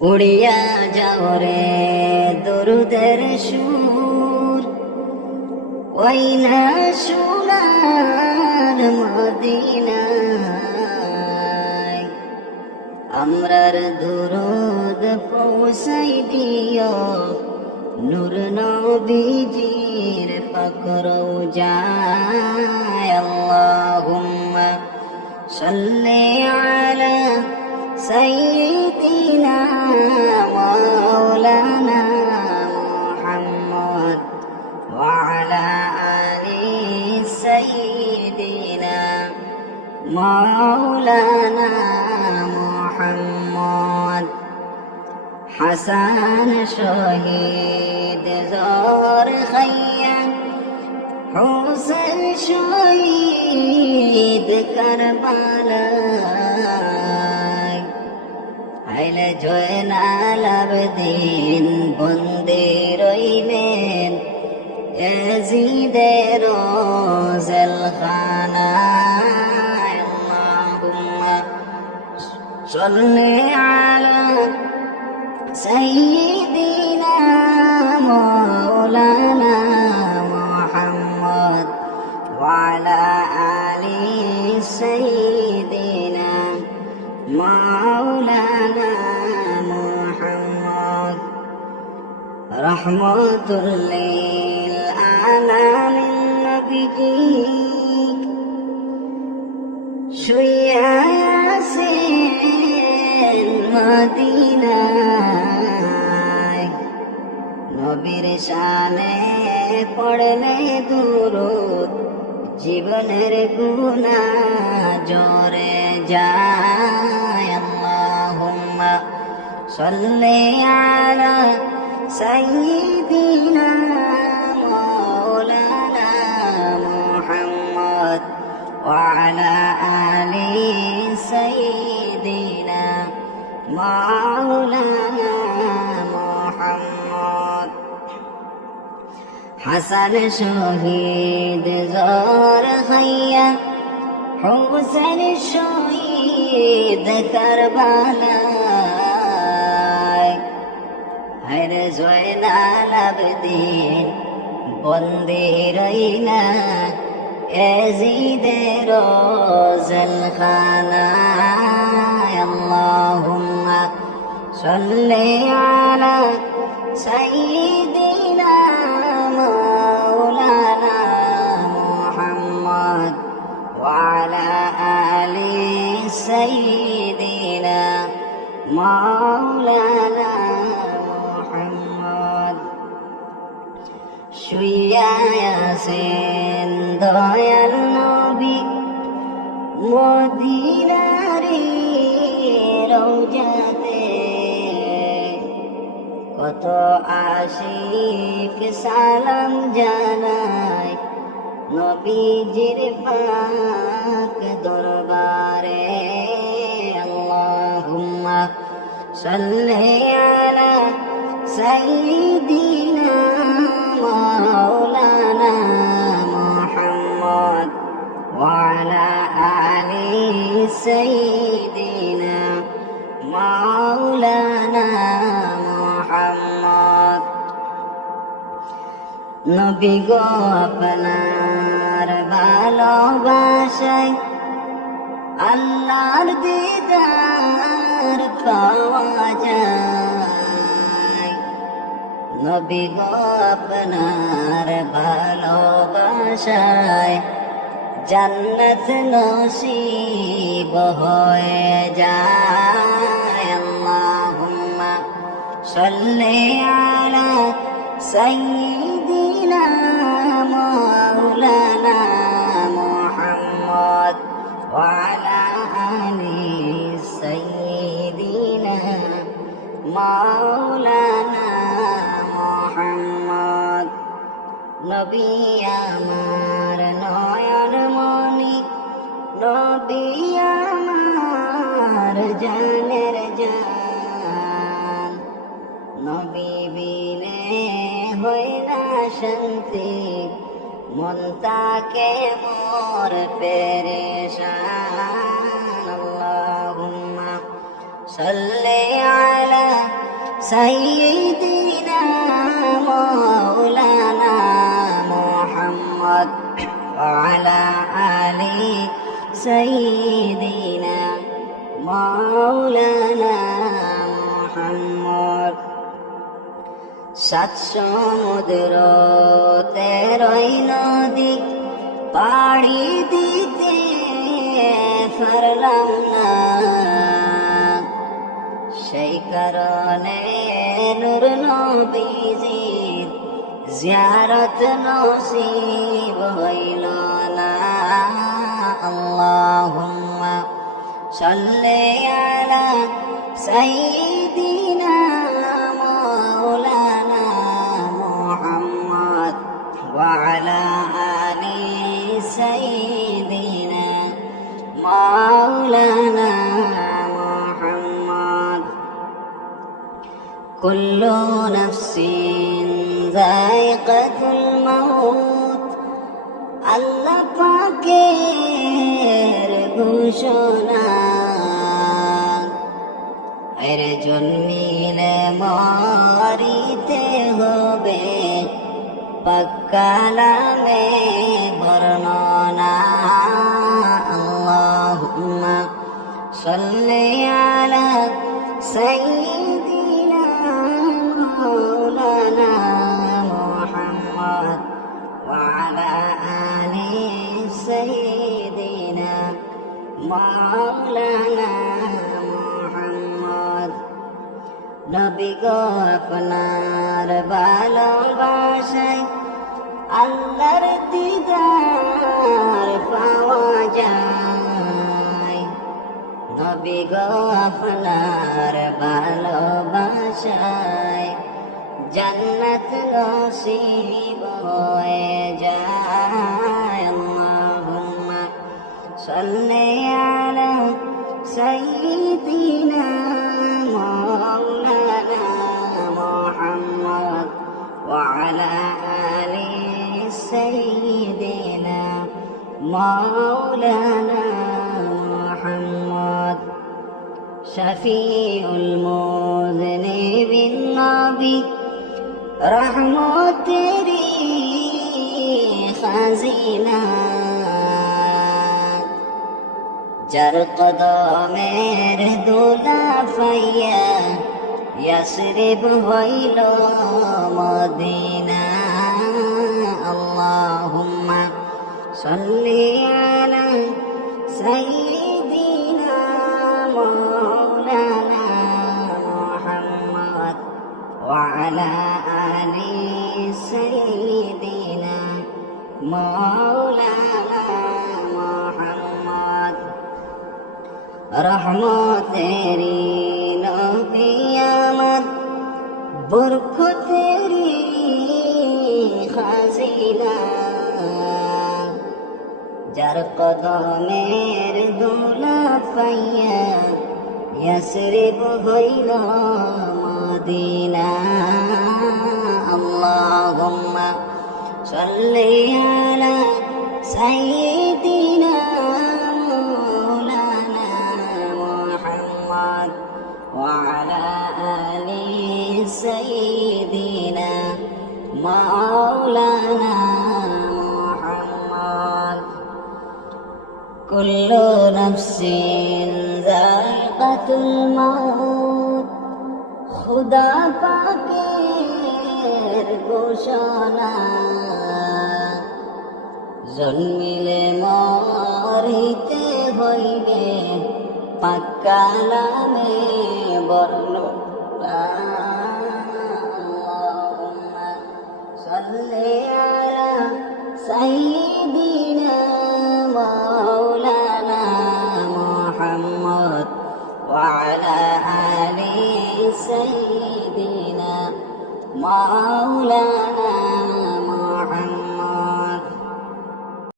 উড়িয়া যাও রে দরুদের সুর, ওই না সোনার মদিনায়। আমরার দরুদ পৌঁছাই দিও নূর নবীজির পাক রওজায়। আল্লাহুম্মা সাল্লি আলা সাইয়্যিদিনা মাওলানা মুহাম্মদ ওয়া আলা আলি সাইয়্যিদিনা মাওলানা মুহাম্মদ। হাসান শহীদ জোর খাইয়া, হুসেন শহীদ কারবালায়। আইলে জয়নাল আবেদিন বন্দী রইলেন ইয়াজিদের জেলখানায়। আল্লাহুম্মা সাল্লি আলা সাইয়্যিদিনা মাওলানা মুহাম্মদ ওয়া আলা আলি সাইয়্যিদিনা মাওলানা মুহাম্মদ। রাহমাতুল লিল আলামিন নবীজি শুইয়া আছেন মদিনায়। নবীর শানে পড়লে দুরূদ, জীবনের গুনাহ জরে যায়। আল্লাহুম্মা সাল্লি আলা সাইয়্যিদিনা মাওলানা মুহাম্মদ ওয়া আলা আলি সাইয়্যিদিনা মাওলানা মুহাম্মদ। হাসান শহীদ জোর খাইয়া, হুসেন শহীদ কারবালায়। হায়রে জয়নাল আবেদিন বন্দী রইলা ইয়াজিদের জেলখানায়। আল্লাহুম্মা সাল্লি আলা সাইয়্যিদিনা মাওলানা মুহাম্মদ ওয়া আলা আলি সাইয়্যিদিনা মাওলানা মুহাম্মদ। শুইয়া আছেন দয়াল নবী মদিনারে রওজাতে। কত আশিক সালাম জানায় নবীজির পাক দরবারে। আল্লাহুম্মা সাল্লি আলা সাইয়্যিদিনা মাওলানা মুহাম্মদ ওয়া আলা আলি সাইয়্যিদিনা মাওলানা মুহাম্মদ। নবী গো আপনার ভালোবাসায় আল্লাহর দিদার পাওয়া যায়। নবী গো আপনার ভালোবাসায় জান্নাত নসিব হয়ে যায়। আল্লাহুম্মা সাল্লি আলা সাইয়্যিদিনা মাওলানা মুহাম্মদ ওয়া আলা আলি সাইয়্যিদিনা মাওলানা মুহাম্মদ। নবী আমার নয়ন মনি, নবী আমার জানের জান। নবী বিনে হয় না শান্তি, মন তাকে মোর পেরেশান। আল্লাহুম্মা সাল্লি আলা سيدنا مولانا محمد وعلى آل سيدنا مولانا محمد সাত সমুদ্র তেরোই নদী পাড়ি দিতে পারলাম না, সেই কারণে নূর নবীজির জিয়ারত নসিব হইল না। আল্লাহুম্মা সাল্লি আলা সাইয়্যিদিনা মাওলানা মুহাম্মদ ওয়া আলা আলি সাইয়্যিদিনা মাওলানা মুহাম্মদ। কুল্লু নাফসিন যায়িকাতুল মাউত, আল্লাহ পাকের ঘোষণা। এর জন্মিলে মরিতে হবে, পাক্কালামে বর্ণনা। আল্লাহুম্মা সাল্লি আলা সাইয়্যিদিনা মাওলানা মুহাম্মদ ওয়া আলা আলি সাইয়্যিদিনা মাওলানা মুহাম্মদ। নবী গো আপনার ভালোবাসায় আল্লাহর দিদার পাওয়া যায়। নবী গো আপনার ভালোবাসায় জান্নাত নসিব হয়ে যায়। আল্লাহুম্মা সাল্লি আলা সাইয়্যিদিনা মাওলানা মুহাম্মদ ওয়া আলা আলি সাইয়্যিদিনা মাওলানা মুহাম্মদ। শফিউল মুযনিবিন নবী রহমতেরি খাজিনা, যার কদমের দোলা পাইয়া ইয়াসরিব হইল মদিনা। আল্লাহুম্মা সাল্লি আলা সাইয়্যিদিনা মাওলানা মুহাম্মদ ওয়া আলা আলি সাইয়্যিদিনা মাওলানা মুহাম্মদ। রহমতেরি নবী আমার বরকতেরি খাজিনা, যার কদমের দোলা পাইয়া ইয়াসরিব হইল মদিনা। আল্লাহুম্মা সাল্লি আলা সাইয়্যিদিনা মাওলানা মুহাম্মদ ওয়া আলা আলি সাইয়্যিদিনা মাওলানা মুহাম্মদ। কুল্লু নাফসিন যায়িকাতুল মাউত, খুদা পাকের ঘোষণা। জন্মিলে মরিতে হইবে, পাক্কালামে বর্ণনা। আল্লাহুম্মা সাল্লি আলা সাইয়্যিদিনা মাওলানা মুহাম্মদ ওয়া আলা আলি সাইয়্যিদিনা মাওলানা